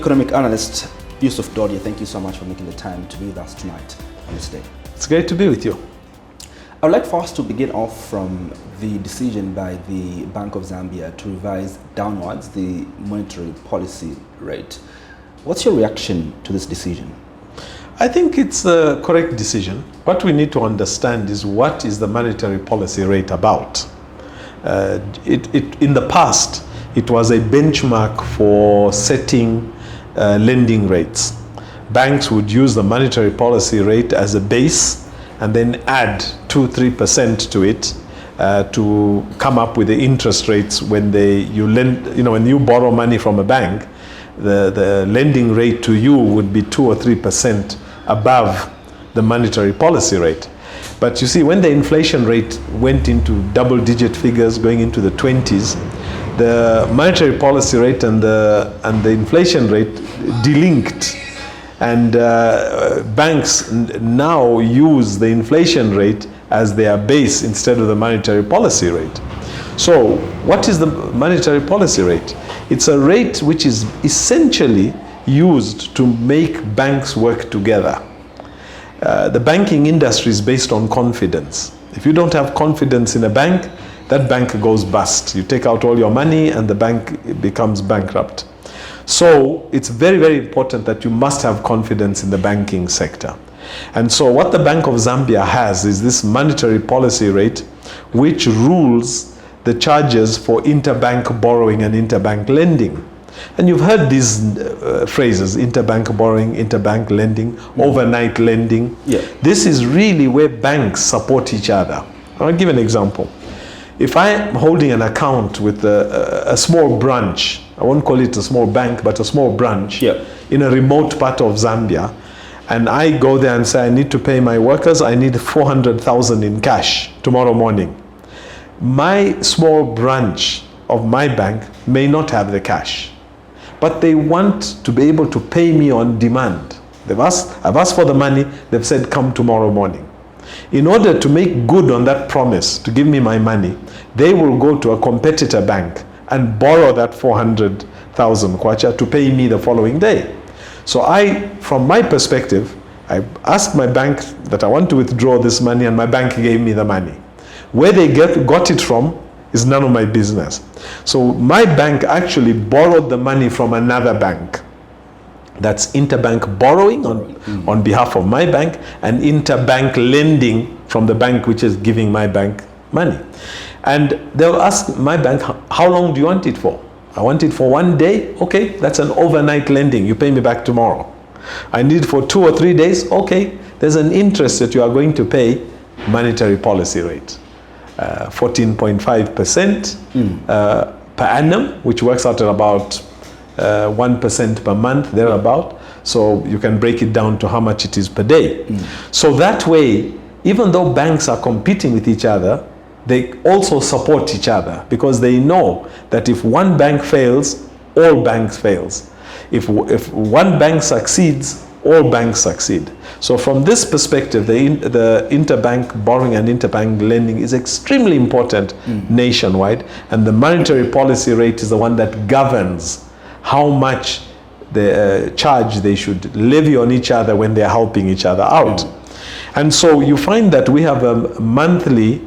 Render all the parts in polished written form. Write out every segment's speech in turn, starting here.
Economic Analyst Yusuf Dodia, thank you so much for making the time to be with us tonight on this day. It's great to be with you. I would like for us to begin off from the decision by the Bank of Zambia to revise downwards the monetary policy rate. What's your reaction to this decision? I think it's a correct decision. What we need to understand is what is the monetary policy rate about. In the past, it was a benchmark for setting lending rates. Banks would use the monetary policy rate as a base and then add 2-3% to it to come up with the interest rates when when you borrow money from a bank, the lending rate to you would be 2 or 3% above the monetary policy rate. But you see, when the inflation rate went into double-digit figures, going into the 20s, the monetary policy rate and the inflation rate delinked. And banks now use the inflation rate as their base instead of the monetary policy rate. So what is the monetary policy rate? It's a rate which is essentially used to make banks work together. The banking industry is based on confidence. If you don't have confidence in a bank, that bank goes bust. You take out all your money and the bank becomes bankrupt. So it's very, very important that you must have confidence in the banking sector. And so what the Bank of Zambia has is this monetary policy rate which rules the charges for interbank borrowing and interbank lending. And you've heard these phrases: interbank borrowing, interbank lending, overnight lending. Yeah. This is really where banks support each other. I'll give an example. If I'm holding an account with a small branch, I won't call it a small bank, but a small branch in a remote part of Zambia, and I go there and say, I need to pay my workers, I need 400,000 in cash tomorrow morning. My small branch of my bank may not have the cash, but they want to be able to pay me on demand. I've asked for the money, they've said, come tomorrow morning. In order to make good on that promise to give me my money, they will go to a competitor bank and borrow that 400,000 kwacha to pay me the following day. So from my perspective, I asked my bank that I want to withdraw this money, and my bank gave me the money. Where they got it from is none of my business. So my bank actually borrowed the money from another bank. That's interbank borrowing on behalf of my bank, and interbank lending from the bank which is giving my bank money. And they'll ask my bank, how long do you want it for? I want it for 1 day. Okay, that's an overnight lending. You pay me back tomorrow. I need it for 2 or 3 days. Okay, there's an interest that you are going to pay, monetary policy rate. 14.5% per annum, which works out at about 1% per month, thereabout. So you can break it down to how much it is per day. So that way, even though banks are competing with each other, they also support each other, because they know that if one bank fails, all banks fails. If one bank succeeds, all banks succeed. So from this perspective, the interbank borrowing and interbank lending is extremely important nationwide, and the monetary policy rate is the one that governs how much the charge they should levy on each other when they're helping each other out. And so you find that we have a monthly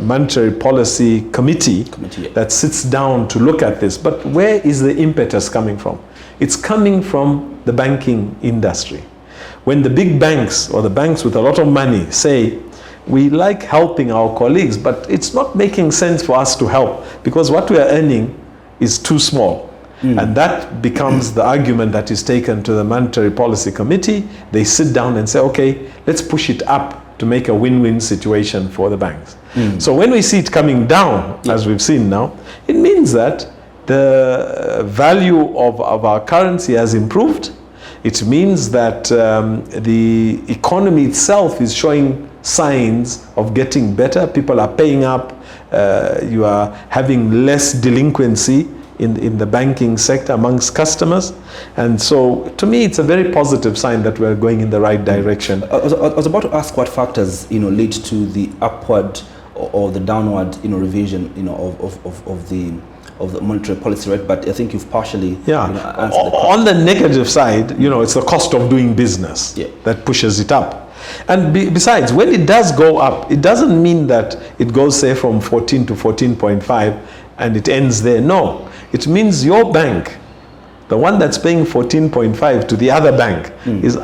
monetary policy committee that sits down to look at this. But where is the impetus coming from? It's coming from the banking industry. When the big banks, or the banks with a lot of money, say, we like helping our colleagues, but it's not making sense for us to help because what we are earning is too small. And that becomes the argument that is taken to the Monetary Policy Committee. They sit down and say, okay, let's push it up to make a win-win situation for the banks. So when we see it coming down, as we've seen now, it means that the value of our currency has improved. It means that the economy itself is showing signs of getting better. People are paying up. You are having less delinquency in the banking sector amongst customers. And so to me, it's a very positive sign that we're going in the right direction. I was about to ask what factors lead to the upward or the downward revision of the of the monetary policy rate, but I think you've partially answered the question. On the negative side, it's the cost of doing business that pushes it up. And besides, when it does go up, it doesn't mean that it goes, say, from 14 to 14.5 and it ends there. No, it means your bank, the one that's paying 14.5 to the other bank, is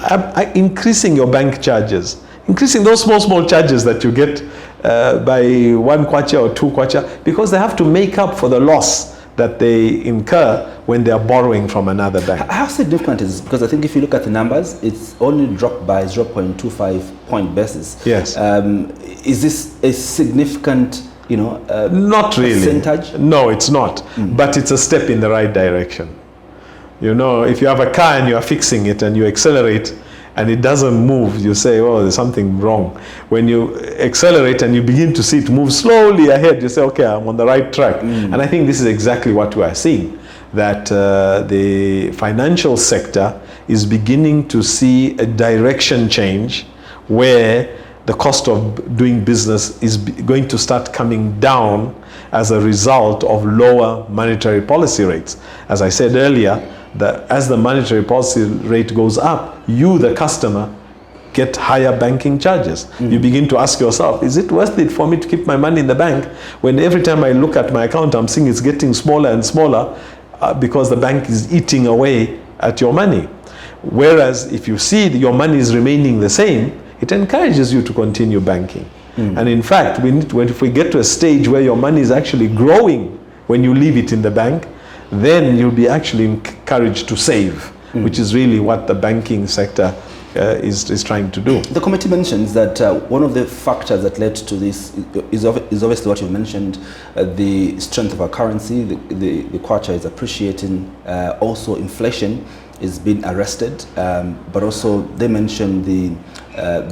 increasing your bank charges, increasing those small charges that you get by 1 kwacha or 2 kwacha, because they have to make up for the loss that they incur when they are borrowing from another bank. How significant is it? Because I think if you look at the numbers, it's only dropped by 0.25 point basis. Yes. Is this a significant, not really. percentage? No, it's not. But it's a step in the right direction. If you have a car and you are fixing it and you accelerate and it doesn't move, you say, oh, there's something wrong. When you accelerate and you begin to see it move slowly ahead, you say, okay, I'm on the right track. And I think this is exactly what we are seeing, that the financial sector is beginning to see a direction change where the cost of doing business is going to start coming down as a result of lower monetary policy rates. As I said earlier, that as the monetary policy rate goes up, you, the customer, get higher banking charges. You begin to ask yourself, is it worth it for me to keep my money in the bank when every time I look at my account, I'm seeing it's getting smaller and smaller because the bank is eating away at your money? Whereas if you see your money is remaining the same, it encourages you to continue banking. And in fact, if we get to a stage where your money is actually growing when you leave it in the bank, then you'll be actually encouraged to save, which is really what the banking sector is trying to do. The committee mentions that one of the factors that led to this is obviously what you mentioned, the strength of our currency, the kwacha is appreciating, also inflation is being arrested, but also they mentioned the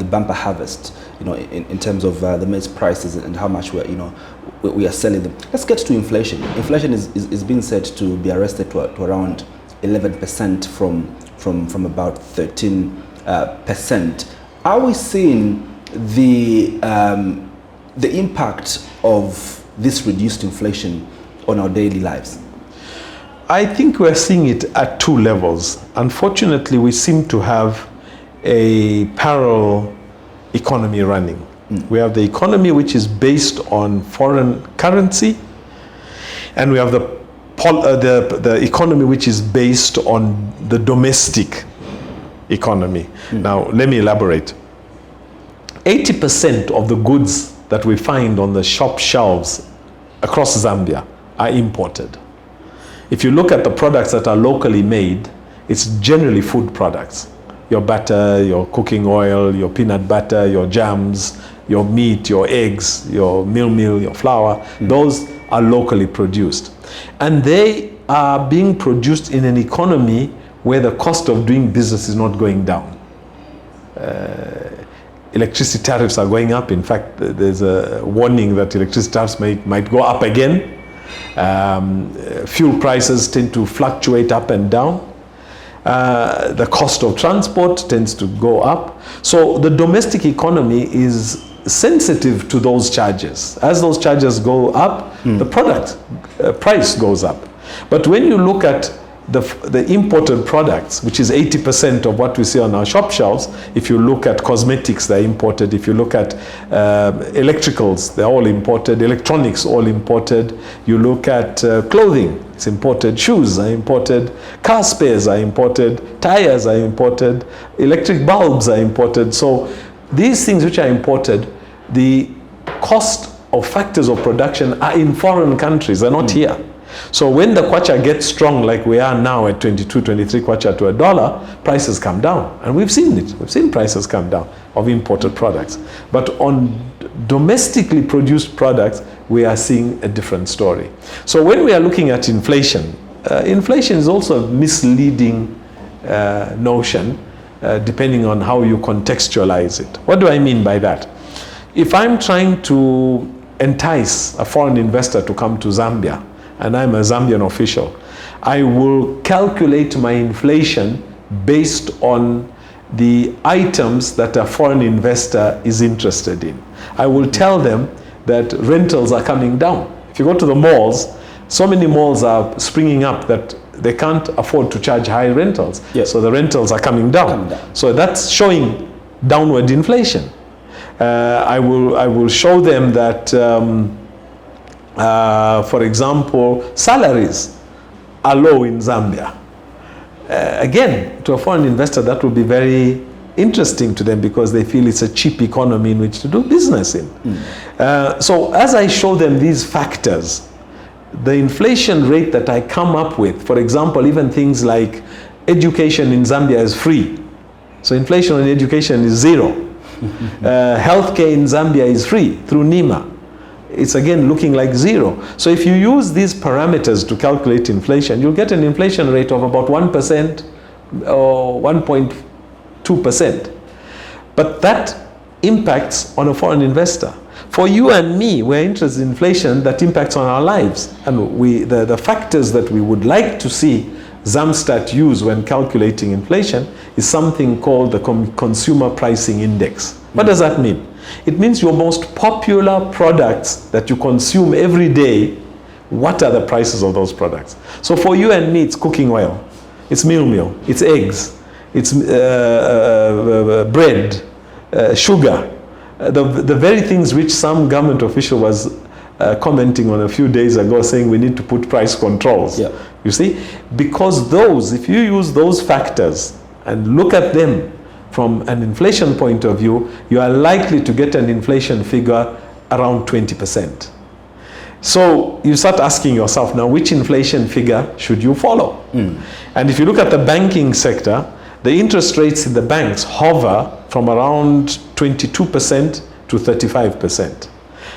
bumper harvest, in terms of the maize prices and how much we are selling them. Let's get to inflation. Inflation is being said to be arrested to around 11% from about 13%. Are we seeing the impact of this reduced inflation on our daily lives? I think we're seeing it at two levels. Unfortunately, we seem to have a parallel economy running. We have the economy which is based on foreign currency, and we have the economy which is based on the domestic economy. Now, let me elaborate. 80% of the goods that we find on the shop shelves across Zambia are imported. If you look at the products that are locally made, it's generally food products. Your butter, your cooking oil, your peanut butter, your jams, your meat, your eggs, your meal, your flour, those are locally produced. And they are being produced in an economy where the cost of doing business is not going down. Electricity tariffs are going up. In fact, there's a warning that electricity tariffs might go up again. Fuel prices tend to fluctuate up and down. The cost of transport tends to go up. So the domestic economy is sensitive to those charges. As those charges go up, the product price goes up. But when you look at the imported products, which is 80% of what we see on our shop shelves, if you look at cosmetics, they're imported. If you look at electricals, they're all imported. Electronics, all imported. You look at clothing, it's imported. Shoes are imported. Car spares are imported. Tires are imported. Electric bulbs are imported. So these things which are imported, the cost of factors of production are in foreign countries, they're not here. So when the kwacha gets strong, like we are now at 22, 23 kwacha to $1, prices come down. And we've seen it. We've seen prices come down of imported products. But on domestically produced products, we are seeing a different story. So when we are looking at inflation, inflation is also a misleading notion, depending on how you contextualize it. What do I mean by that? If I'm trying to entice a foreign investor to come to Zambia, and I'm a Zambian official, I will calculate my inflation based on the items that a foreign investor is interested in. I will tell them that rentals are coming down. If you go to the malls, So many malls are springing up that they can't afford to charge high rentals. Yes. So the rentals are coming down. So that's showing downward inflation. I will show them that, for example, salaries are low in Zambia. Again, to a foreign investor, that will be very interesting to them because they feel it's a cheap economy in which to do business in. So as I show them these factors, the inflation rate that I come up with, for example, even things like education in Zambia is free. So inflation on education is zero. Healthcare in Zambia is free through NIMA. It's again looking like zero. So if you use these parameters to calculate inflation, you'll get an inflation rate of about 1% or 1.2%. But that impacts on a foreign investor. For you and me, we're interested in inflation that impacts on our lives. And the factors that we would like to see Zamstat use when calculating inflation is something called the Consumer Pricing Index. What does that mean? It means your most popular products that you consume every day, what are the prices of those products? So for you and me, it's cooking oil, it's meal, it's eggs, it's bread, sugar, the very things which some government official was commenting on a few days ago, saying we need to put price controls. Yeah. You see, because those, if you use those factors and look at them from an inflation point of view, you are likely to get an inflation figure around 20%. So you start asking yourself now, which inflation figure should you follow? And if you look at the banking sector, the interest rates in the banks hover from around 22% to 35%,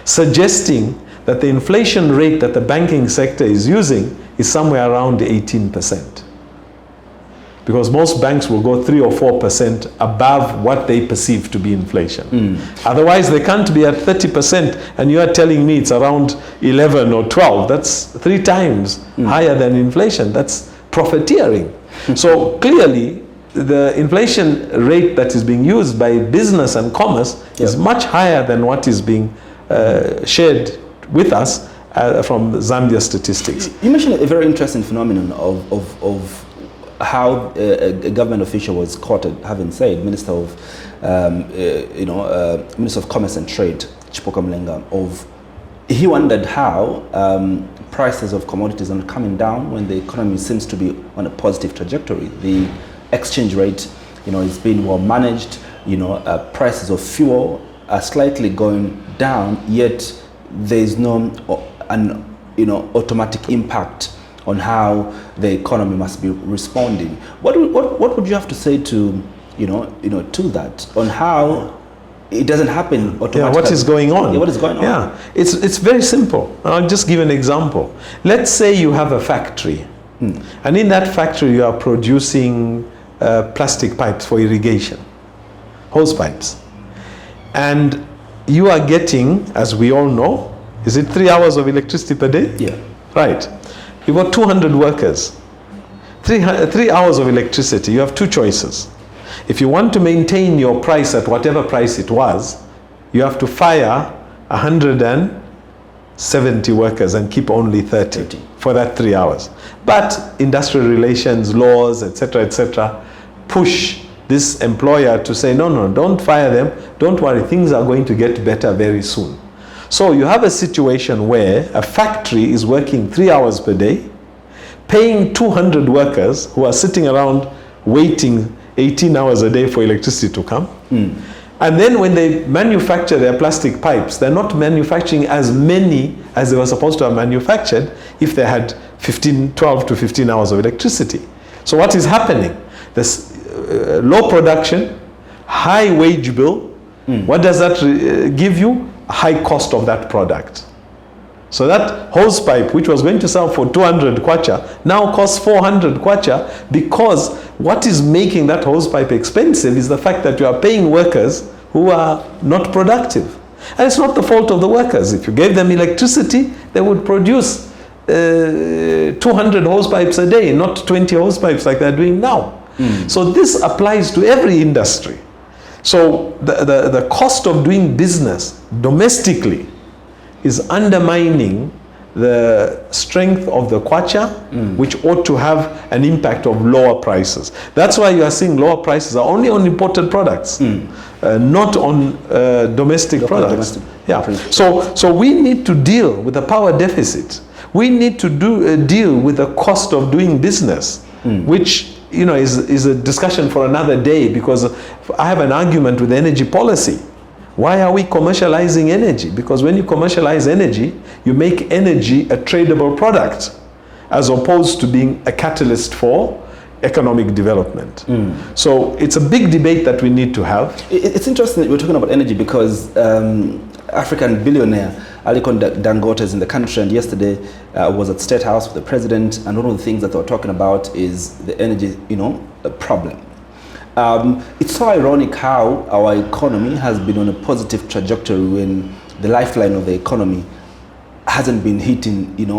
suggesting that the inflation rate that the banking sector is using is somewhere around 18%. Because most banks will go 3 or 4% above what they perceive to be inflation. Otherwise, they can't be at 30%, and you are telling me it's around 11 or 12. That's 3 times higher than inflation. That's profiteering. So clearly, the inflation rate that is being used by business and commerce is much higher than what is being shared with us from Zambia statistics. You mentioned a very interesting phenomenon of how a government official was quoted having said, Minister of Commerce and Trade, Chipoka Mlenga, he wondered how prices of commodities are coming down when the economy seems to be on a positive trajectory. The exchange rate, is being well managed. Prices of fuel are slightly going down, yet there is no automatic impact on how the economy must be responding. What would you have to say to to that, on how it doesn't happen automatically? Yeah, what is going on? Yeah, what is going on? Yeah, it's very simple. I'll just give an example. Let's say you have a factory, and in that factory you are producing plastic pipes for irrigation, hose pipes, and you are getting, as we all know, is it 3 hours of electricity per day? Yeah. Right. You've got 200 workers, 3 hours of electricity. You have 2 choices. If you want to maintain your price at whatever price it was, you have to fire 170 workers and keep only 30 for that 3 hours. But industrial relations, laws, etc., push this employer to say, no, don't fire them. Don't worry, things are going to get better very soon. So you have a situation where a factory is working 3 hours per day, paying 200 workers who are sitting around waiting 18 hours a day for electricity to come. And then when they manufacture their plastic pipes, they're not manufacturing as many as they were supposed to have manufactured if they had 12 to 15 hours of electricity. So what is happening? There's low production, high wage bill. What does that give you? A high cost of that product. So that hose pipe, which was going to sell for 200 kwacha, now costs 400 kwacha, because what is making that hose pipe expensive is the fact that you are paying workers who are not productive. And it's not the fault of the workers. If you gave them electricity, they would produce 200 hose pipes a day, not 20 hose pipes like they're doing now. So this applies to every industry. So the cost of doing business domestically is undermining the strength of the kwacha, which ought to have an impact of lower prices. That's why you are seeing lower prices are only on imported products, not on domestic products. So we need to deal with the power deficit. We need to deal with the cost of doing business, which is a discussion for another day, because I have an argument with energy policy. Why are we commercializing energy? Because when you commercialize energy, you make energy a tradable product, as opposed to being a catalyst for economic development. So it's a big debate that we need to have. It's interesting that we're talking about energy, because African billionaire Aliko Dangote is in the country, and yesterday was at State House with the president, and one of the things that they were talking about is the energy, problem. It's so ironic how our economy has been on a positive trajectory when the lifeline of the economy hasn't been hitting, in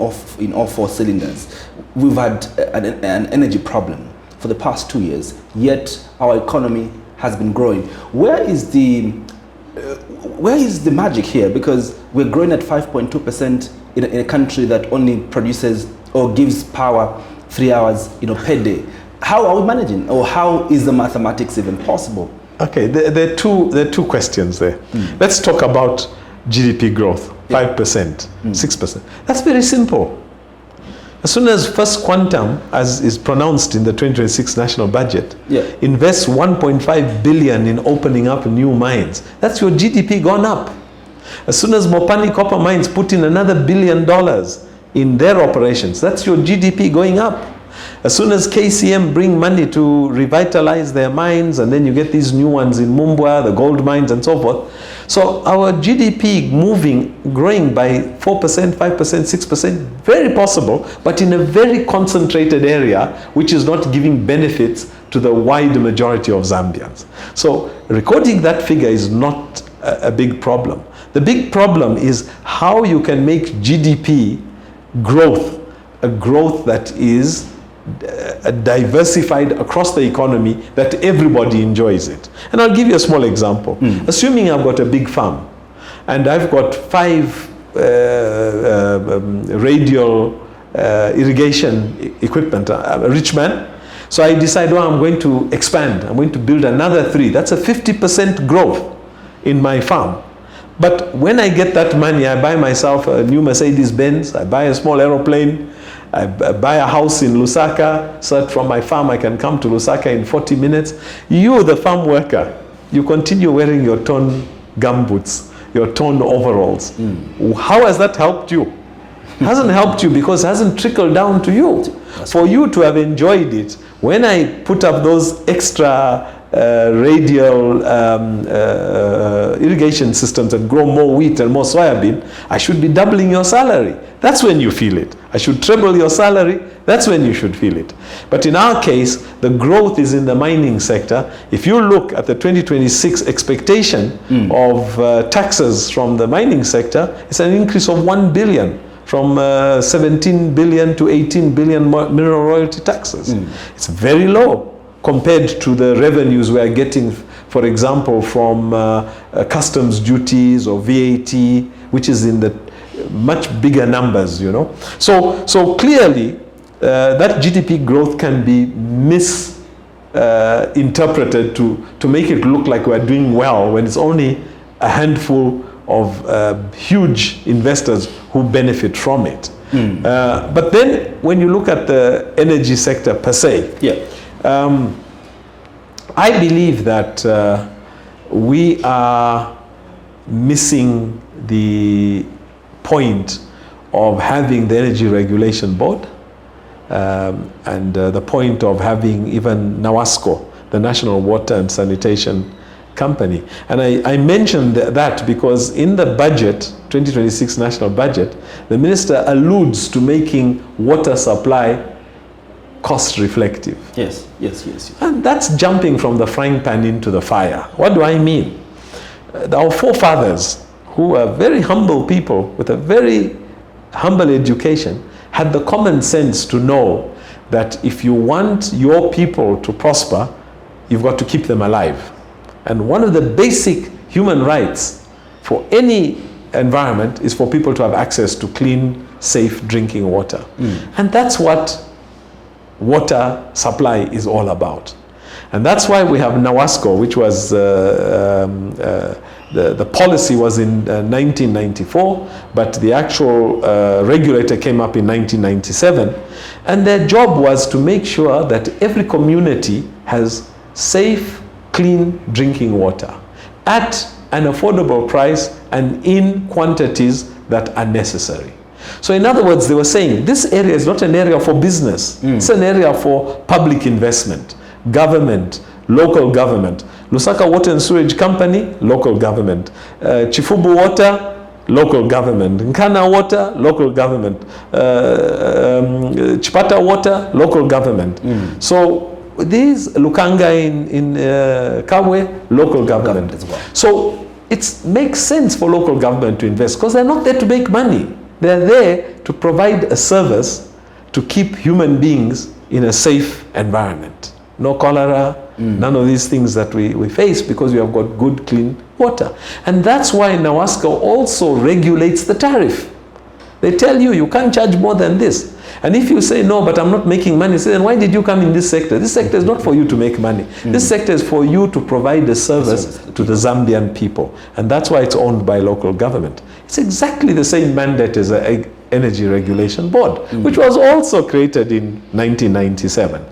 all four cylinders. We've had an energy problem for the past 2 years, yet our economy has been growing. Where is the magic here? Because we're growing at 5.2% in a country that only produces or gives power 3 hours, per day. How are we managing, or how is the mathematics even possible? Okay, there are two questions there. Let's talk about GDP growth, 5%, 6%. That's very simple. As soon as first quantum, as is pronounced in the 2026 national budget, invests 1.5 billion in opening up new mines, that's your GDP gone up. As soon as Mopani Copper Mines put in another $1 billion in their operations, that's your GDP going up. As soon as KCM bring money to revitalize their mines, and then you get these new ones in Mumbwa, the gold mines and so forth. So our GDP growing by 4%, 5%, 6%, very possible, but in a very concentrated area, which is not giving benefits to the wide majority of Zambians. So recording that figure is not a big problem. The big problem is how you can make GDP growth a growth that is diversified across the economy, that everybody enjoys it. And I'll give you a small example. Assuming I've got a big farm and I've got 5 radial irrigation equipment, a rich man, so I decide, I'm going to expand, I'm going to build another 3. That's a 50% growth in my farm. But when I get that money, I buy myself a new Mercedes-Benz, I buy a small aeroplane, I buy a house in Lusaka, so that from my farm I can come to Lusaka in 40 minutes. You, the farm worker, you continue wearing your torn gumboots, your torn overalls. How has that helped you? Hasn't helped you, because it hasn't trickled down to you. For you to have enjoyed it, when I put up those extra radial irrigation systems and grow more wheat and more soybean, I should be doubling your salary. That's when you feel it. I should treble your salary. That's when you should feel it. But in our case, the growth is in the mining sector. If you look at the 2026 expectation of taxes from the mining sector, it's an increase of 1 billion. From 17 billion to 18 billion mineral royalty taxes. It's very low compared to the revenues we are getting, for example, from customs duties or VAT, which is in the much bigger numbers, So clearly, that GDP growth can be misinterpreted to make it look like we're doing well, when it's only a handful of huge investors who benefit from it. But then when you look at the energy sector per se, I believe that we are missing the point of having the Energy Regulation Board and the point of having even NAWASCO, the National Water and Sanitation Company. And I mentioned that because in the budget, 2026 national budget, the minister alludes to making water supply cost reflective. Yes. And that's jumping from the frying pan into the fire. What do I mean? Our forefathers, who are very humble people with a very humble education, had the common sense to know that if you want your people to prosper, you've got to keep them alive. And one of the basic human rights for any environment is for people to have access to clean safe drinking water. And that's what water supply is all about. And that's why we have NAWASCO, which was the policy was in 1994, but the actual regulator came up in 1997. And their job was to make sure that every community has safe, clean drinking water at an affordable price and in quantities that are necessary. So in other words, they were saying this area is not an area for business. It's an area for public investment, government, local government. Lusaka Water and Sewage Company, local government. Chifubu Water, local government. Nkana Water, local government. Chipata Water, local government. So these, Lukanga in Kabwe, local government as well. So it makes sense for local government to invest because they're not there to make money. They're there to provide a service to keep human beings in a safe environment. No cholera, none of these things that we face because we have got good, clean water. And that's why NAWASCO also regulates the tariff. They tell you, you can't charge more than this. And if you say, no, but I'm not making money, say, then why did you come in this sector? This sector is not for you to make money. This sector is for you to provide a service to the Zambian people. And that's why it's owned by local government. It's exactly the same mandate as the Energy Regulation Board, which was also created in 1997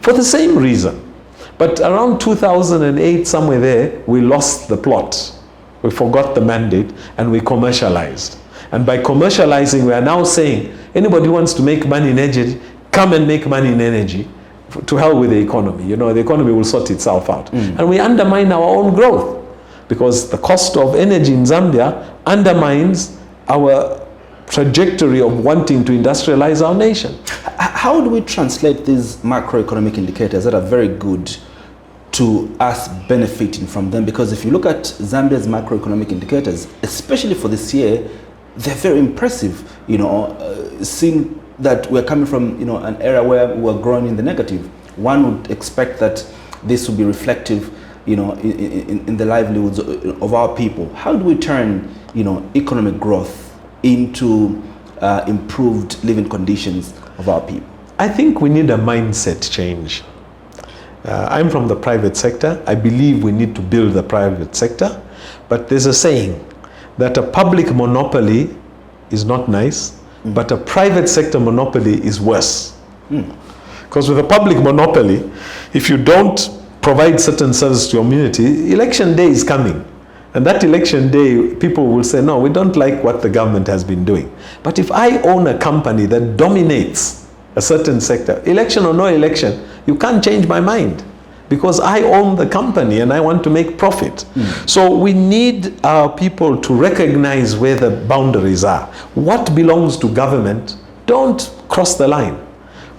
for the same reason. But around 2008, somewhere there, we lost the plot. We forgot the mandate and we commercialized. And by commercializing, we are now saying, anybody who wants to make money in energy, come and make money in energy. To hell with the economy. You know, the economy will sort itself out. And we undermine our own growth because the cost of energy in Zambia undermines our trajectory of wanting to industrialize our nation. How do we translate these macroeconomic indicators that are very good to us benefiting from them? Because if you look at Zambia's macroeconomic indicators, especially for this year, they're very impressive, you know, seeing that we're coming from, you know, an era where we're growing in the negative. One would expect that this would be reflective, you know, in the livelihoods of our people. How do we turn, you know, economic growth into improved living conditions of our people? I think we need a mindset change. I'm from the private sector. I believe we need to build the private sector, but there's a saying that a public monopoly is not nice, but a private sector monopoly is worse. Because with a public monopoly, if you don't provide certain services to your community, election day is coming. And that election day, people will say, no, we don't like what the government has been doing. But if I own a company that dominates a certain sector, election or no election, you can't change my mind. Because I own the company and I want to make profit. So we need our people to recognize where the boundaries are. What belongs to government, don't cross the line.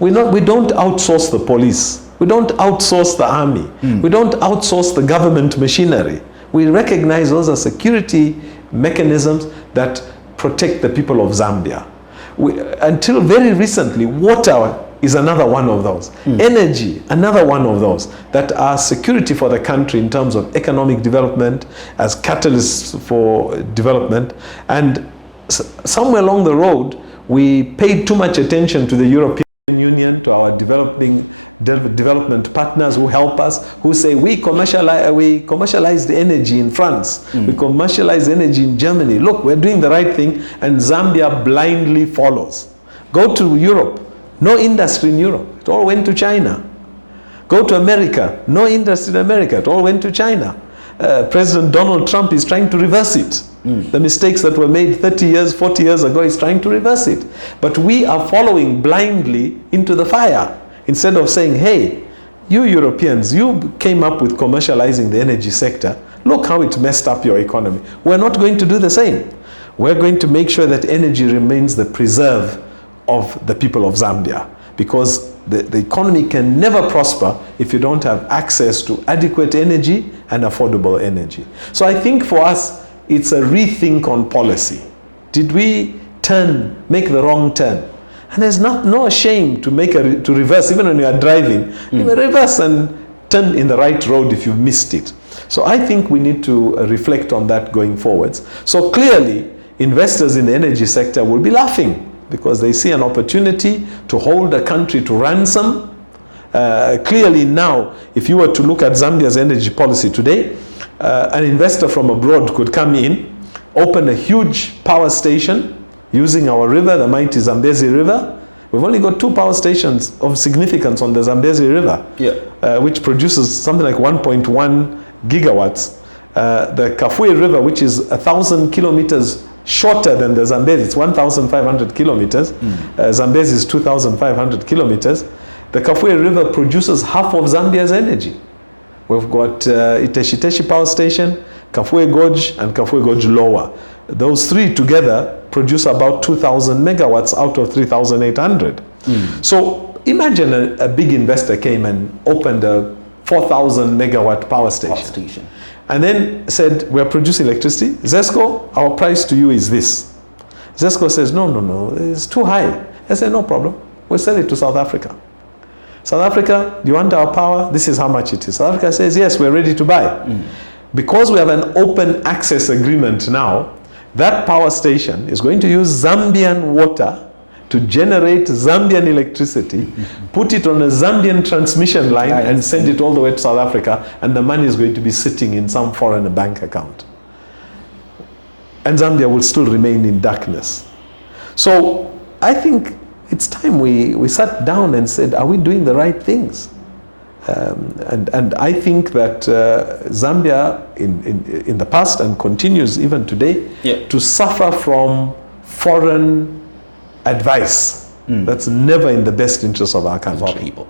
We don't outsource the police. We don't outsource the army. We don't outsource the government machinery. We recognize those are security mechanisms that protect the people of Zambia. Until very recently, water is another one of those. Energy, another one of those that are security for the country in terms of economic development, as catalysts for development. And somewhere along the road, we paid too much attention to the European Union, to our development partners who help us, who say we commercialized energy in France, we commercialized energy in Germany. Look, we're doing the right thing, and Zambia blindly follows. Go to Europe. No industry in Europe. It all went to China. Go to America. No industry in America. It all went to China. President Donald Trump is trying to reverse it. The mistakes that were made 30 years, 40 years ago, he's trying to reverse it. But we are following blindly into the fire instead of saying, hey, you Europeans, you came up with commercializing the energy sector. Look how it messed up your economy. We're not going to do the same. We're going to make sure that energy remains the preserve of the people of Zambia, because the economy can never prosper if you don't have access to adequate energy and affordable energy. So I think for us, it's a rethink on policy. Did we make the wrong turn? And there's no shame to to reverse, even when you are driving. You may reverse and turn in the right road if you missed it. So I think we need to reflect on that going forwards. So clearly, investors in the energy sector will be laughing because they see an opportunity to hold a country to ransom. Clearly now, if you were to look at Zambia's energy policy today, an investor from abroad could come in, open a huge power station using our river, the mighty Zambezi River. We've only got 2 power stations of significance on the Zambezi River, which produces something like 1.1 gigawatts. The Kafue River, which is 1,000 kilometers shorter than the Zambezi, it's 1,500 kilometers. Zambezi is 2,500 kilometers. The Kafue River produces half of Zambia's energy. We've got Iteshiteshi Power Station, Kafue Gorge, and Kafue Gorge Lower. Those 3 together produce about 2,000 megawatts out of 3,800. So imagine a big investor came and opened a 4,000 megawatt power station. And then said, we're producing electricity. ZESCO, our price to you is this. ZESCO says, no, it's too high. I said, no problem. We'll sell it to South Africa. South Africa, do you want our power? This is how much it is. South Africa says, yes, we're ready to buy. Because we have an open access agreement now, that power station is going to use Zambian water to generate Zambian electricity, put it on a Zambian transmission line and send it all the way to South Africa, and the money is going to be sitting in some foreign bank account. And Zambia will still remain in darkness. So I think it's time we sat down and said, are we doing the right things? And I think that Zambia in the past and continues even today to suffer from foreign advice. That's never in the best interest of our country. Of our people.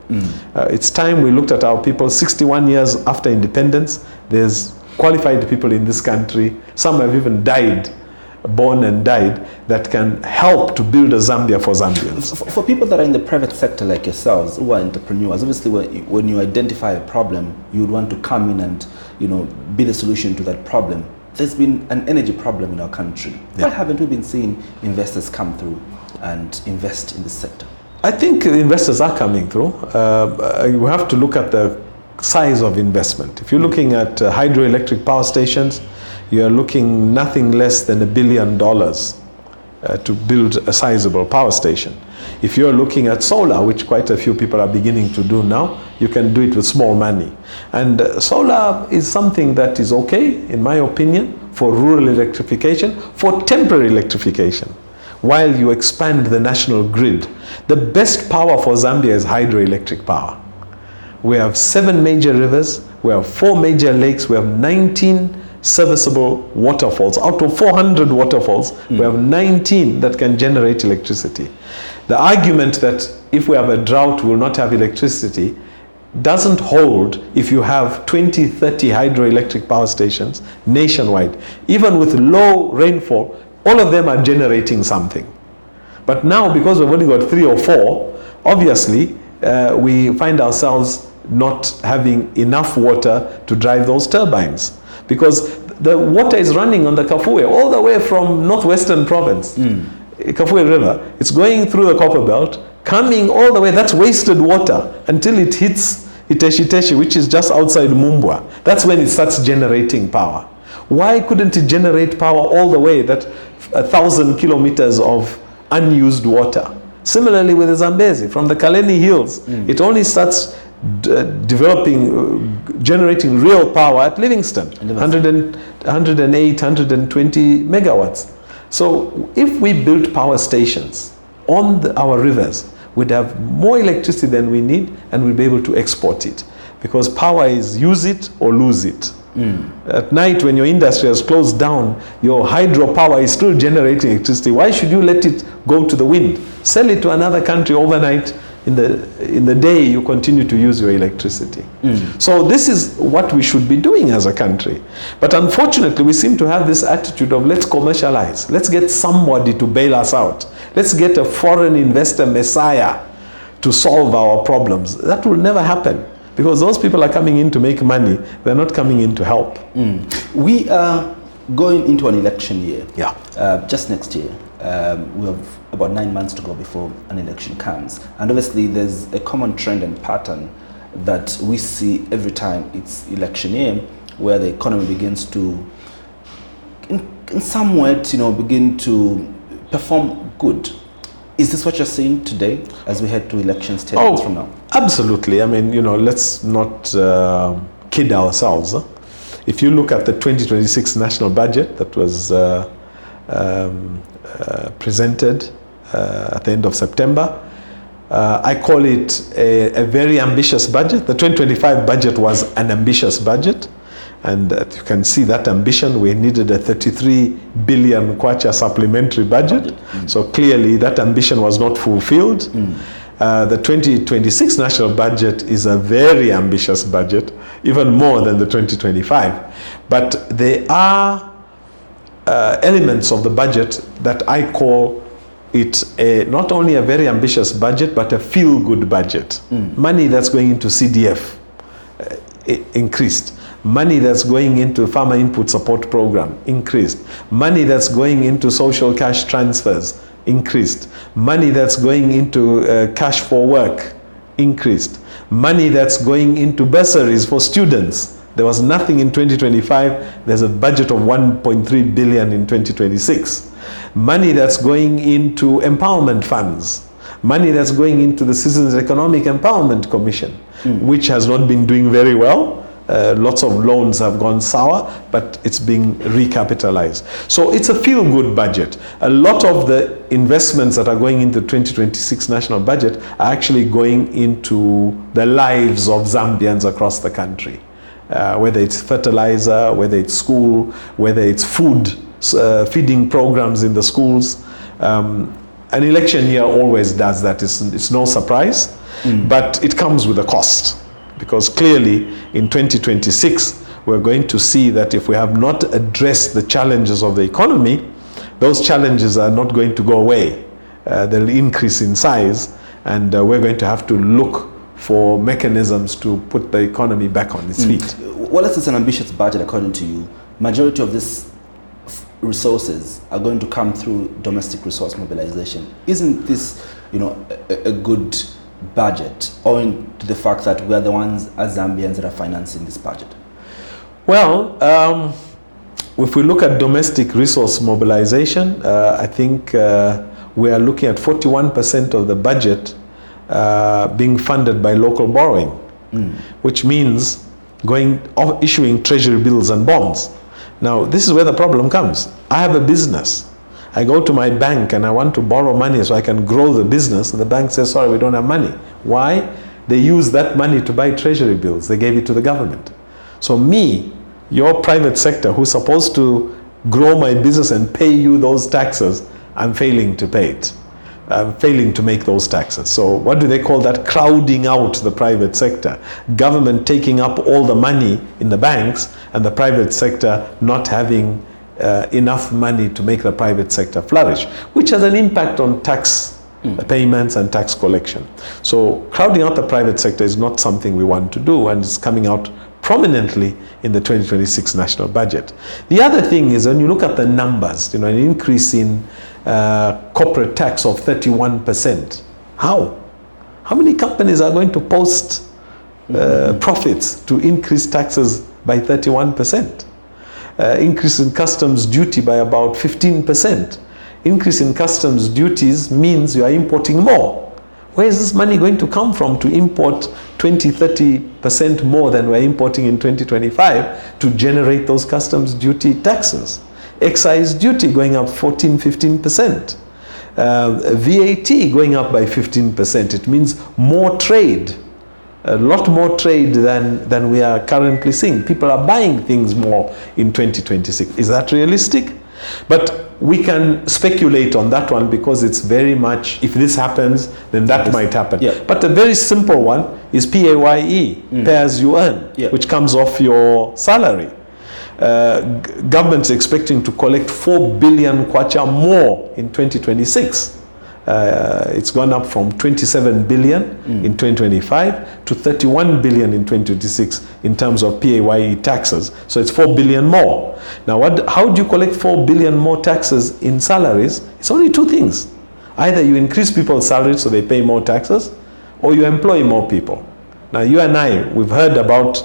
It's time we looked at our people. 61 years after independence, there's qualified people in this country. Some have even born and died, that can help to build a Zambia for Zambians. For people that are in the private sector like yourselves, who are entrepreneurs, obviously when you identify a problem, you would want to come in and be the solution to that problem. There's been an energy problem in our country. Why haven't we been seeing investors come through and invest in this sector? I think investors are coming through. You have to look at the size of investment. If you're looking at hydroelectric power stations, you're looking nothing less than $1 billion to build a sizable power station. If you're looking at solar, which quite a few people are beginning to do now, you can do it with small money. And solar is something that is okay, in my opinion, for rural electrification, for temporary electrification, while you expand the national grid. The best power for Zambia is hydroelectric power. We have 7 major rivers, we have 4 major lakes, we have 19 serviceable waterfalls. Out of 400 waterfalls, we have 19 that can generate electricity. The argument that if we have a drought, we will not have electricity doesn't hold if you have 20, 30 hydroelectric power stations nationwide. Even with low rainfall, all of them are generating something. But now, because we've only got 3 or 4, obviously, we find ourselves not having enough water to drive those turbines. Because the water is running on the Kafue all the way from northwestern province, Kafue River. It's going through the copper belt, coming all the way. That's wasted water until it hits Iteshiteshi, which is just outside Mumbwa. That's when it starts generating power. Why couldn't it generate power all the way, that 1,000 kilometers of unused water? Similarly with the Zambezi, from the Kaleni Hills, it only starts generating real power at Livingston, 108, 120 megawatts. So if we built power stations on our rivers, we'd have more electricity than we need, and we'd be able to export it. Because power is use it or lose it. At night, when your industry has closed down, your hydropower is still generating electricity. Why should you let it go to the wind? Sell it to another country overnight. In the day, you continue to use your electricity. So this is what we should be doing as a country. But unfortunately, we seem to have this attitude of let's commercialize. Let's get somebody to bail us out. Let's get a foreign investor messiah to solve our problems. That will never happen. Because those people are coming in to make money. They're not coming in to help. We are going into an election year. Just next year. We have about 9 months to go before an election comes. And obviously there's a common trend and pattern that we see every time it's election year, where the economy begins to, in some way, begin to perform good. Is this what you're seeing today as we head to elections 10 months from now? Absolutely. I mean, let's not kid ourselves. If you look at the 2026 national budget that was presented at the end of September, I call it a very ambitious budget. The 2025 budget was an ambitious budget. And you can see that ambition. We needed a 33 billion kwacha supplementary budget. So clearly that ambition was not fulfilled. The 2026 national budget is a very ambitious budget, even more than the 2025. But there are elements of the budget that I call it not only a very ambitious budget, but a feel-good budget. Money that's going into CDF increased. Money that's going into farmer input support program increased. Money that's going into social cash transfers increased. Money that's going into cash for work increased. Money that's going into bursaries for students. There was nothing in 2025. There's a budget of 1.3 billion in 2026. Money that's going into empowerment funds. Money that's going into the Citizens Economic Empowerment Commission, which has not been doing very well. Lots of loans have gone sour, but it's being recapitalized. So it's a feel-good budget. A lot of the investments that are going into the 2026 national budget are actually going into the lives of Zambians across the country. Whether it's fertilizer, whether it's school, whether it's food, feeding programs in the schools. An election year always does that. It's no surprise, but it comes with a cost. Because clearly in 2026, we're going to see that if we have not addressed the challenges of the economy, those challenges are not going to go away. They'll increase in size, and we're going to have to look for mechanisms to put the economy back on its feet. Well, it's an ambitious budget according to you. Majority of these resources are going to come through domestic resource mobilization. Isn't this, a good budget, owing to the fact that we are the ones as Zambians that are financing this budget? Well, if we look at domestic resource mobilization, I think we are looking at 41% of the budget being funded by local borrowing, which means issuing treasury bills and bonds. Now, this is where the problem comes. I have a business. I go to my bank and I want to borrow money so I can grow the business, and the bank says, sorry, we don't have money. Why? They use that money to buy treasury bills. They gave it to the government. So me, your private sector, who's supposed to grow my business and pay you those taxes, I'm failing to pay it. I'm failing to make those taxes. So what do they call that? Crowding out the private sector. Government taking up all the money in the banks, and the private sector not having enough money to make the private sector flourish, which has an impact on tax payments and tax collection. So crowding out the private sector is not something we want to do, and it's coming out prominently in the 2026 national budget. The other thing is, when you look at the numbers, an increase in corporate tax of 31%. How many companies are going to post profits to increase taxes by 31%? Increase in customs duty by about 15%. Increase in customs duties means you are importing more. Where is this money going to come from to import 20-30% more than we're importing in 2025 to generate those customs duty taxes? Excise duty going up 14-15%. VAT going up by 15%. It means more trade. A lot more trade than we are currently seeing. People are buying things more in 2026. Is that realistic? But we can speculate on that one, because it's very much, if this happens, then that might happen. Yeah. But a very simple one is PAYE, pay as you earn, which comes off your salary. Government's expecting to collect 4 billion kwacha more in 2026. It's gone up from 27 billion in 2025 to 31 billion in 2026 in terms of PAYE taxes. So it's 4 billion more. Now, how do you collect 4 billion more taxes in salaries? It's only two things. Either you increase people's salaries so they pay more taxes, or you employ more people. Now, you and I, we've heard about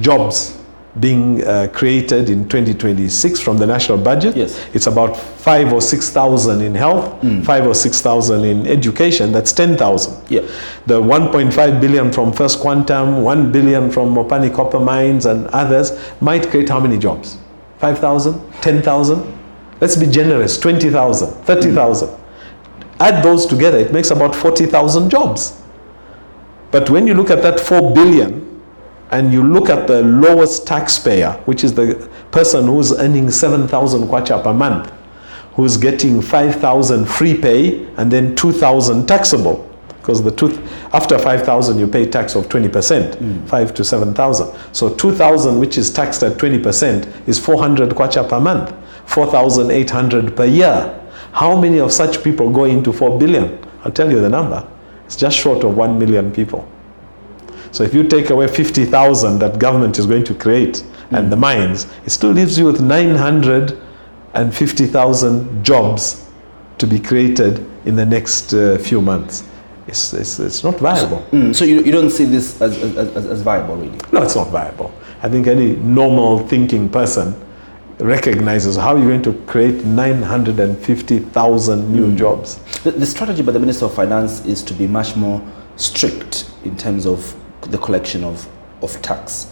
jobs being created in 2026 from the national budget. Yes. It's about 5,000 or 6,000 in health, 5,000 or 6,000 in education. That's 10,000. Yeah. The 1.5 billion from First Quantum, 1 billion from Mopani Copper Mines and others might create how many jobs? 5,000, 10,000? Let's be generous, 20,000, 30,000. Add those together, it makes about 40,000 jobs. But when you look at that 4 billion, and you look at the lowest taxpayer, which is the person who's earning 7,000 kwacha per month, who's getting 5,000 free pay and then 2,000 taxable, because after 5,000 you pay tax of 20%, 5 to 7,000. So 2,000, which is taxed at 20%, is 400 kwacha per month, 4,800 per year. How many of such people go into 4 billion? I'll tell you the number. It's just short of 1 million people. So if you take away 50,000 that government is going to create and the mines, it still leaves you with 950,000 jobs to be created in the next few months. It's not viable. So you don't see this as viable, really? No, it's not viable. I think any normal thinking person recognizes how you're going to create 950,000 new jobs. The strategy by the Minister of Finance is to be much more strict in terms of the collection of tax,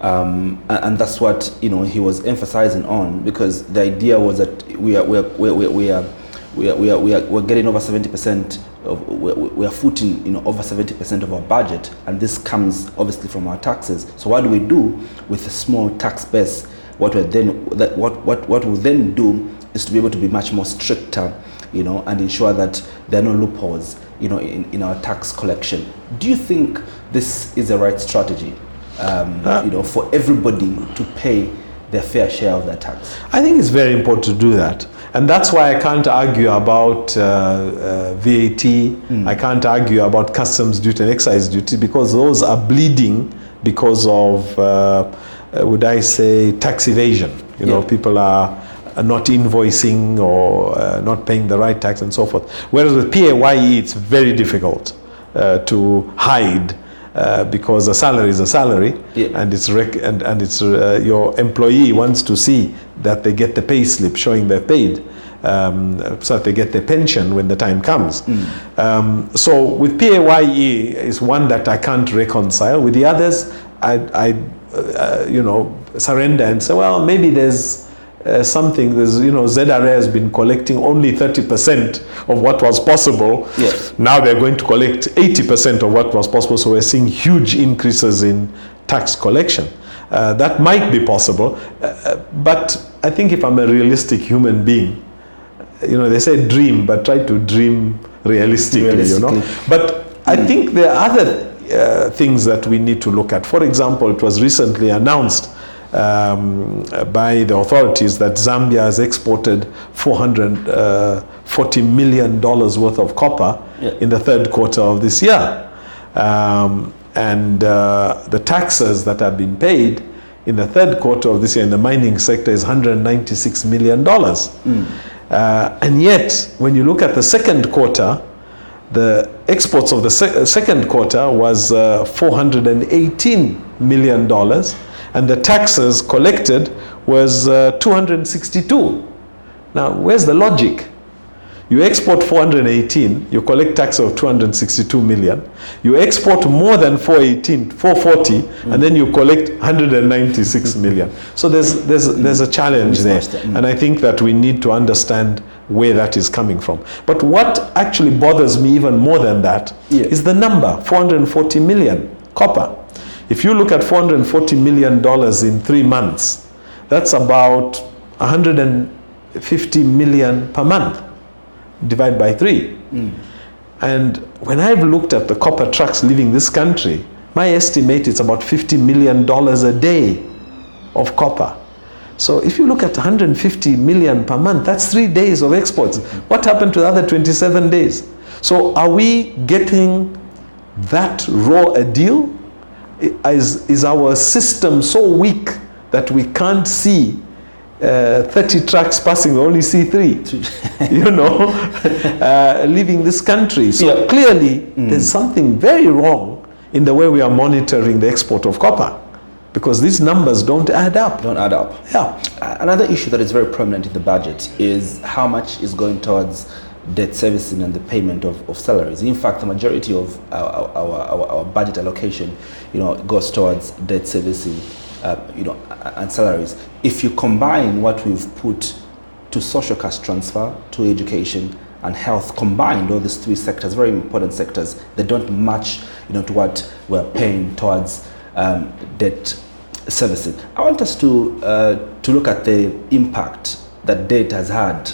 and that's what he was emphasizing on, because the idea was that we're getting over 70% we are footing over 70% of our budget, and this comes obviously from our taxes. So what do we do with a small tax base? What we'll then do is to be able to be much more stricter, and ensure that there are no loopholes, in our tax collection. Do you think this is the right strategy, for everybody to pay their fair share of their tax? I think it's very important to do that. And that's why I can't argue about VAT, I can't argue about customs duty and excise duty, because those are bleeding because of, would I say, tax evasion. People are not invoicing or not paying the right tax and so forth. Whereas with PAYE, it's very difficult to hide, because a salary is a salary, and it's your employee wants to see that they get the pay slip showing they're paid, so that they get their pension when the time comes. So with PAYE is one that I can't reconcile. With the others, I surrender and say, well, maybe there's something. ZRA has been collecting only 30% of what was possible. Yes. Now they're going to collect 80% of what was possible. So we're seeing huge increases in tax collection. That might be possible, but I think if I'm a realistic human being, they say dream, but try to dream realistically. But I think there are other things that we need to look at. For example, it was recently announced by the authorities that Zambia has exported $440 million worth of copper in the third quarter of this year. And the taxes that have been paid in the third quarter of this year in the mining sector is $196 million. And yet, when you look at the second quarter, the exports of the second quarter was $418 million. And the taxes collected was 262. Now, where's the logic? You export 418, you collect tax of 262 million. You export more than 440, and then you collect 196 million. So there's a challenge there. And I think that we need to understand where that is coming from. But what actually bothers me even more than that is the number, 440 million copper. If you look at $440 million in 3 months, that's about 150 million per month. Divide by 3. And when I've looked at the copper trucks leaving this country, my estimate is about $50 million a day of copper. So if you look at 150 million per month, that's 3 days of exports. What happened to the other 27 days? So are we getting that raw a deal? Is our system so weak that we can't see 30 trucks passing, we only see 3, leaving this country? So clearly, there's something very wrong in the way we are monitoring the export of copper. because these numbers don't add up. Don't add up. Yeah. Another issue that is very prominent in the budget is how much is going towards debt servicing and the payment of salaries. In fact, the majority of our budget allocation, goes towards debt servicing, and salaries. If you combine what we've put to social cash transfer, to education and health, combined, all these three sectors, very important sectors, they don't match, to what we're paying towards debt servicing. I want us to look at the impact that debt has had,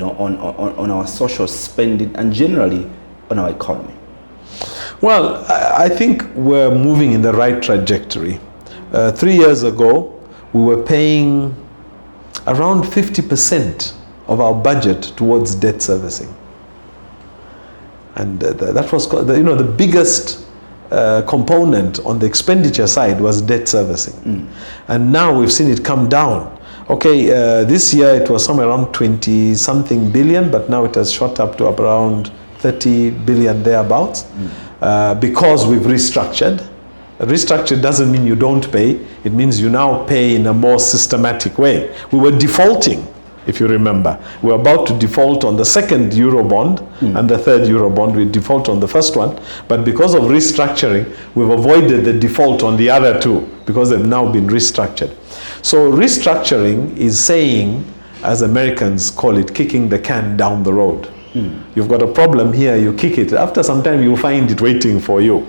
on our social spending and generally on our economy. Well, I think we're moving in the right trajectory. 3 years ago, we were paying around 50% of our budget towards debt servicing. And that was, the biggest component on the expenditure side was debt servicing. And now we've seen it come down. Okay, this year it was somewhere around 20 something billion, but now it has shot up to around 30 billion thereabouts, because we've restructured. Restructured doesn't mean you don't pay, it means you now pay in a more systematic way. We were defaulting, if you remember. We were about to default on the second Eurobond and the third Eurobond. We default on the first one, but because of restructuring, we've avoided the default on the other two because they've now been restructured. So restructuring is saying, as Americans call it, kicking the can down the road. You've got a problem here, you kick it. After some time, you'll find it waiting for you.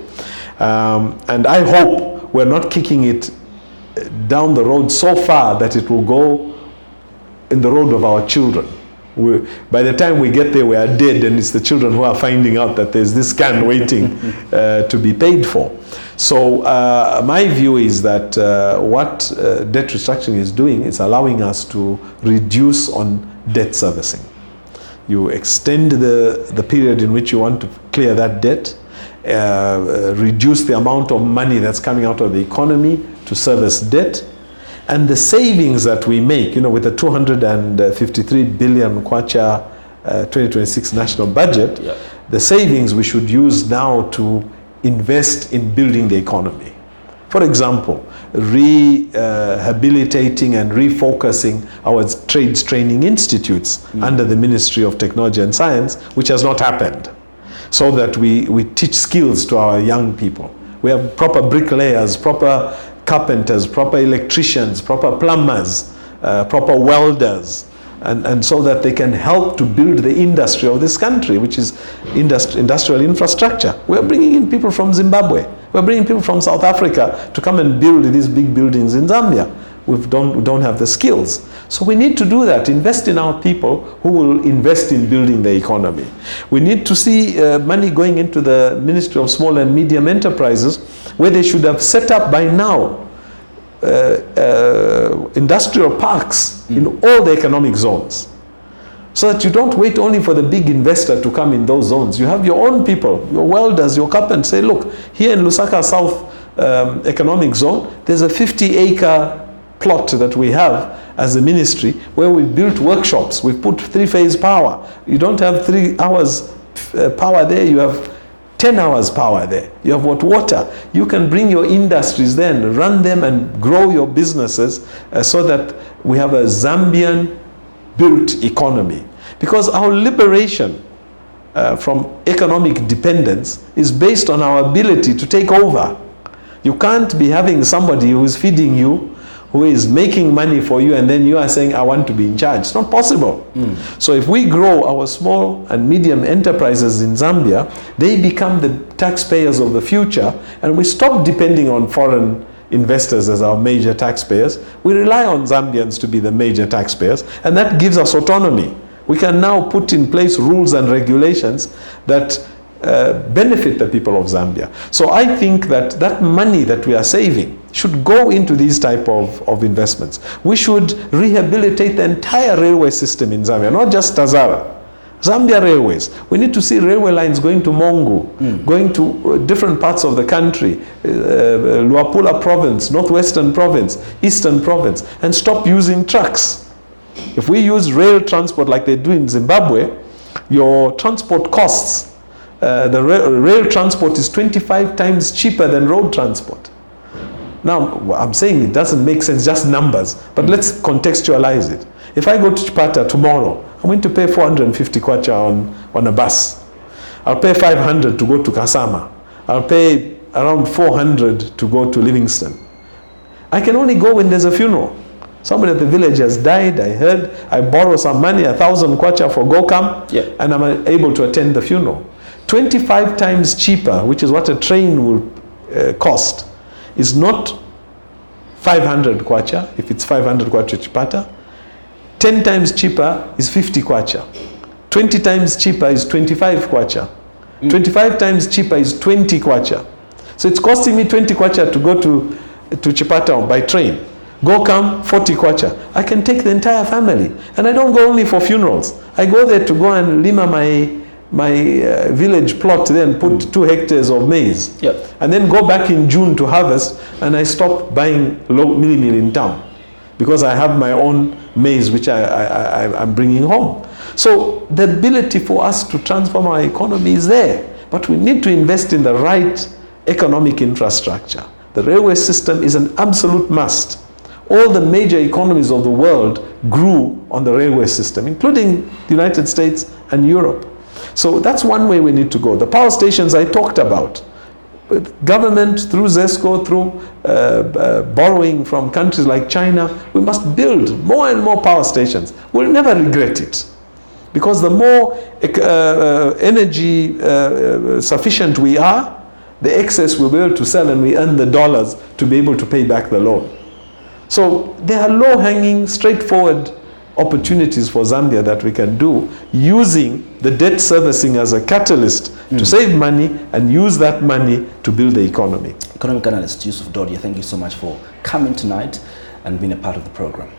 And I hope we're not kicking it down the road so far that it will go in the road of our children. By the time we get there, we are dead, and it's the children who are finding out that there's this can waiting to be paid for. So my view is that what debt restructuring is doing is allowing us to reduce on debt servicing. You extend the period in which you want to clear that debt, reduce the amount of money that's coming out of the economy to service debt, and the savings that we make, with the 253 billion kwacha 2026 national budget, the savings we should use now to invest in building the economy. For example, rehabilitating and refocusing our trades training institutes under the Ministry of Technology and Science, which has not happened, so that we teach skills to our young people. We have proper bricklayers, proper carpenters, proper electricians, proper plumbers, proper welders, and so that they can help to build the industry of this country, which is industrial infrastructure. We're bringing in people from Zimbabwe. We're bringing people from South Africa to come and build these big buildings in Zambia. We don't have the skills. So we need to do that, invest in our people who will invest in building the economy. We need to see money going into the Ministry of Small and Medium Enterprises, where they should have set up by now industrial parks in all the economic zones, so that you don't wait only for the big investor to come in those zones. You have your own people, your welders, your carpenters. Say, look, here in Lusaka South Economic Zone, there's a 50-acre plot that we have as a ministry where we built workshops. We've put 3-phase power. You don't have 3 hours power there, you have 10 hours power there. You have water. You can bring your industries then, run them and grow your businesses so that we have a Zambian built economy. Because our liberation from economic dependence is based on our ability to take over. You can't be having somebody who is feeding you, who is making money for you, and then you are saying, I want to be in charge. It's not possible. So if we grow our small and medium enterprises in Zambia, they become the taxpayers of the future, and we stop depending on foreign investors as our major taxpayers. We rely on Zambians to be the major taxpayers, and that gives us autonomy. We can now put in place rules and regulations that benefit the people of Zambia. So I think that money that we are saving should go into these type of investments. We should rehabilitate the entire railway system in Zambia, not just Tazara. Zambia Railways. We need to see railway lines going to Mongu, going to different parts of the country, Luapula province, Northwestern province, Eastern province, and stop using trucks. If we use rail transport like they do in Zimbabwe, your transport costs, the rail transport is 25 times cheaper than road transport. Now, I'm saying it doesn't make sense, just numbers, but let's contextualize it. If I go to Chipata tomorrow, I'm going to pay 450 kwacha on a bus. I'll pay 500 to go to Kasama. I'll pay around 400 to go to Livingston. I can only go when there's a funeral. Somebody at the village has died, I heard, I borrow some money, 1,000 kwacha for Gokam, and I'm able to attend the funeral. 25 times cheaper, which is what a train will cost, is not 500 kwacha, if it's 500 kwacha Chipata. 10 times cheaper is 50 kwacha. 20 times cheaper is 25 kwacha. 25 times cheaper is 20 kwacha. So it's costing me 20 kwacha to go to Chipata by train. Go come 40 kwacha. I can take the entire family. And I don't go only for funerals. I go there to go and lima my village plot there and put 2 hectares of maize. And then go back in June to harvest, and I stop buying low meal in town because I have my own maize which I'm bringing home. So the ability for us to transform our economy is there, but we need to invest in the right economic infrastructure. The railway system is an absolute must. All the major economies of the world grew on the railway system, including the United States and Europe. So that's one way we need to go. The power stations I talked about, government through ZESCO, through borrowing from countries like China, we must build more and more power stations. We'll never regret it, because the more energy sufficient we are, the excess we'll be able to sell, and we earn the dollars to be able to pay back the loan. So there are low-hanging, straightforward opportunities for Zambia that we can do, using the debt servicing as a catalyst to save money and use that money to build the economy. Economic Analyst Yusuf Dodia, thank you so much for coming tonight and being a part of the program.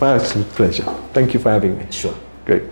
My absolute pleasure. Thank you for having me. Sure. Great.